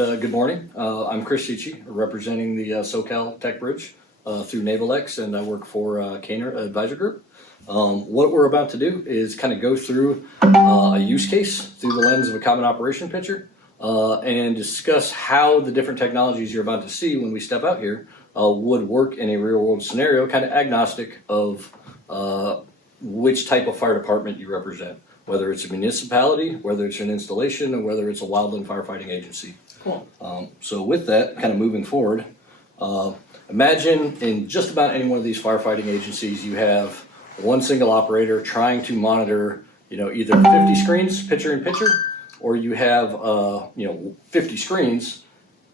and good morning. I'm Chris Cichy, representing the SoCal Tech Bridge through Naval, and I work for CANA Advisor Group. What we're about to do is kind of go through a use case through the lens of a common operation picture and discuss how the different technologies you're about to see when we step out here would work in a real world scenario, kind of agnostic of which type of fire department you represent, whether it's a municipality, whether it's an installation, or whether it's a wildland firefighting agency. Cool. So with that, kind of moving forward, imagine in just about any one of these firefighting agencies, you have one single operator trying to monitor, either 50 screens, picture in picture, or you have, 50 screens.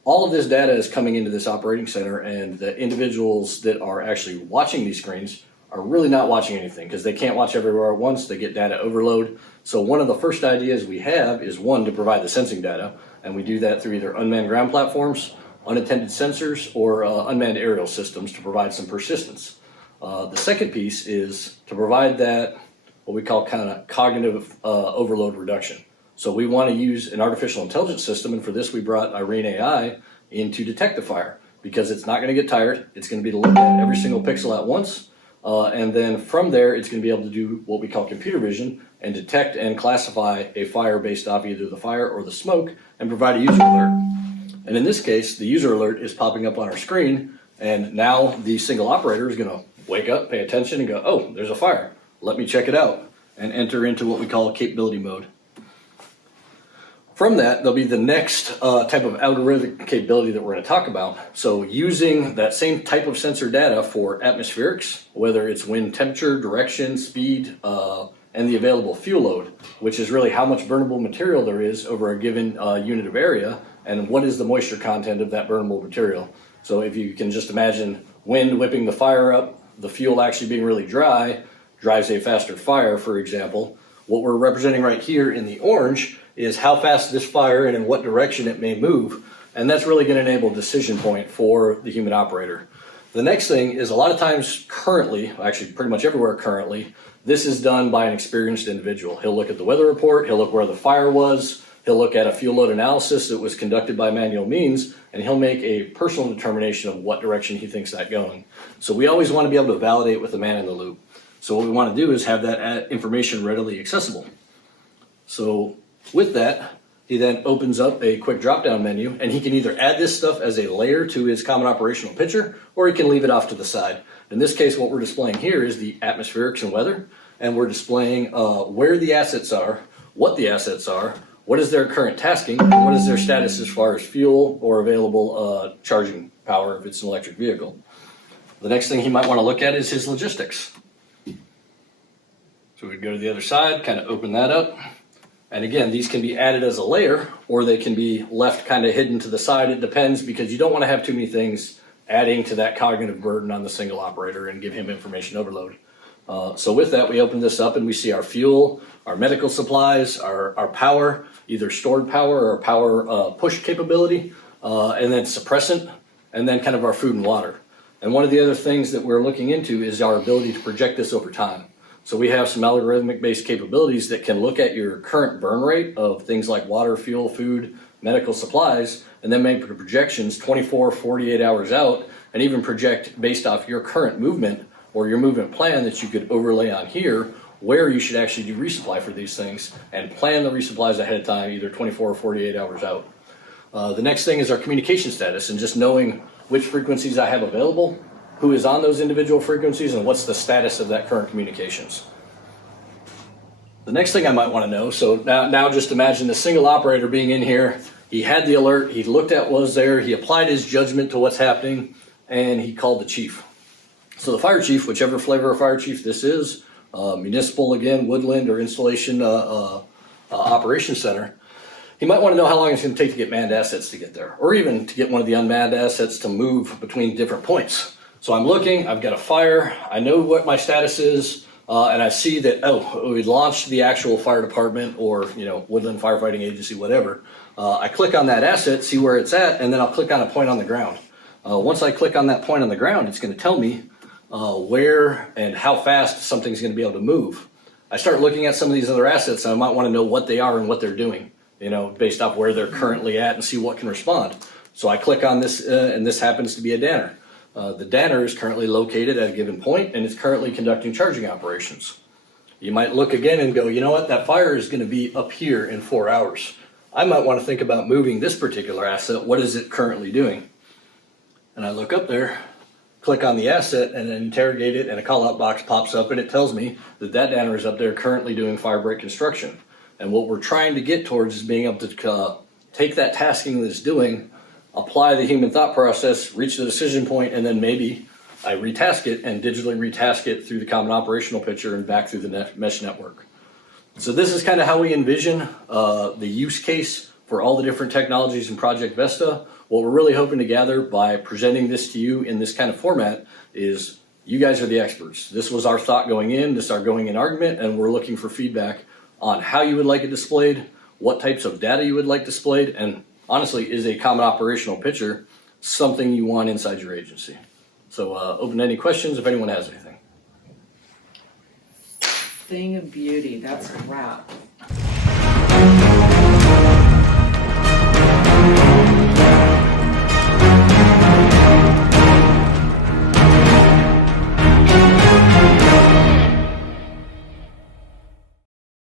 All of this data is coming into this operating center, and the individuals that are actually watching these screens are really not watching anything because they can't watch everywhere at once. They get data overload. So one of the first ideas we have is one, to provide the sensing data, and we do that through either unmanned ground platforms, unattended sensors, or unmanned aerial systems to provide some persistence. The second piece is to provide that, what we call kind of cognitive overload reduction. So we want to use an artificial intelligence system, and for this we brought Irene AI in to detect the fire because it's not going to get tired. It's going to be to look at every single pixel at once. And then from there, it's going to be able to do what we call computer vision and detect and classify a fire based off either the fire or the smoke and provide a user alert. And in this case, the user alert is popping up on our screen, and now the single operator is going to wake up, pay attention, and go, oh, there's a fire. Let me check it out, and enter into what we call capability mode. From that, there'll be the next type of algorithmic capability that we're going to talk about. So using that same type of sensor data for atmospherics, whether it's wind temperature, direction, speed, and the available fuel load, which is really how much burnable material there is over a given unit of area, and what is the moisture content of that burnable material. So if you can just imagine wind whipping the fire up, the fuel actually being really dry, drives a faster fire, for example. What we're representing right here in the orange is how fast this fire and in what direction it may move, and that's really going to enable a decision point for the human operator. The next thing is a lot of times currently, actually pretty much everywhere currently, this is done by an experienced individual. He'll look at the weather report, he'll look where the fire was, he'll look at a fuel load analysis that was conducted by manual means, and he'll make a personal determination of what direction he thinks that's going. So we always want to be able to validate with the man in the loop. So what we want to do is have that information readily accessible. So with that, he then opens up a quick drop-down menu, and he can either add this stuff as a layer to his common operational picture, or he can leave it off to the side. In this case, what we're displaying here is the atmospherics and weather, and we're displaying where the assets are, what the assets are, what is their current tasking, and what is their status as far as fuel or available charging power if it's an electric vehicle. The next thing he might want to look at is his logistics. So we'd go to the other side, kind of open that up. And again, these can be added as a layer, or they can be left kind of hidden to the side. It depends, because you don't want to have too many things adding to that cognitive burden on the single operator and give him information overload. So with that, we open this up and we see our fuel, our medical supplies, our power, either stored power or power push capability, and then suppressant, and then kind of our food and water. And one of the other things that we're looking into is our ability to project this over time. So we have some algorithmic based capabilities that can look at your current burn rate of things like water, fuel, food, medical supplies, and then make projections 24, 48 hours out, and even project based off your current movement or your movement plan that you could overlay on here, where you should actually do resupply for these things and plan the resupplies ahead of time, either 24 or 48 hours out. The next thing is our communication status, and just knowing which frequencies I have available, who is on those individual frequencies, and what's the status of that current communications. The next thing I might want to know, so now just imagine the single operator being in here. He had the alert, he looked at what was there, he applied his judgment to what's happening, and he called the chief. So the fire chief, whichever flavor of fire chief this is, municipal again, woodland, or installation operations center, he might want to know how long it's going to take to get manned assets to get there, or even to get one of the unmanned assets to move between different points. So I'm looking, I've got a fire, I know what my status is, and I see that, oh, we launched the actual fire department or, woodland firefighting agency, whatever. I click on that asset, see where it's at, and then I'll click on a point on the ground. Once I click on that point on the ground, it's going to tell me where and how fast something's going to be able to move. I start looking at some of these other assets, and I might want to know what they are and what they're doing. based off where they're currently at and see what can respond. So I click on this, and this happens to be a danner. The danner is currently located at a given point and is currently conducting charging operations. You might look again and go, you know what, that fire is going to be up here in 4 hours. I might want to think about moving this particular asset. What is it currently doing? And I look up there, click on the asset, and then interrogate it, and a call out box pops up, and it tells me that that danner is up there currently doing fire break construction. And what we're trying to get towards is being able to take that tasking that it's doing, apply the human thought process, reach the decision point, and then maybe I retask it and digitally retask it through the common operational picture and back through the mesh network. So this is kind of how we envision the use case for all the different technologies in Project Vesta. What we're really hoping to gather by presenting this to you in this kind of format is you guys are the experts. This was our thought going in, this is our going in argument, and we're looking for feedback on how you would like it displayed, what types of data you would like displayed, and honestly, is a common operational picture something you want inside your agency? So open to any questions if anyone has anything. Thing of beauty, that's a wrap.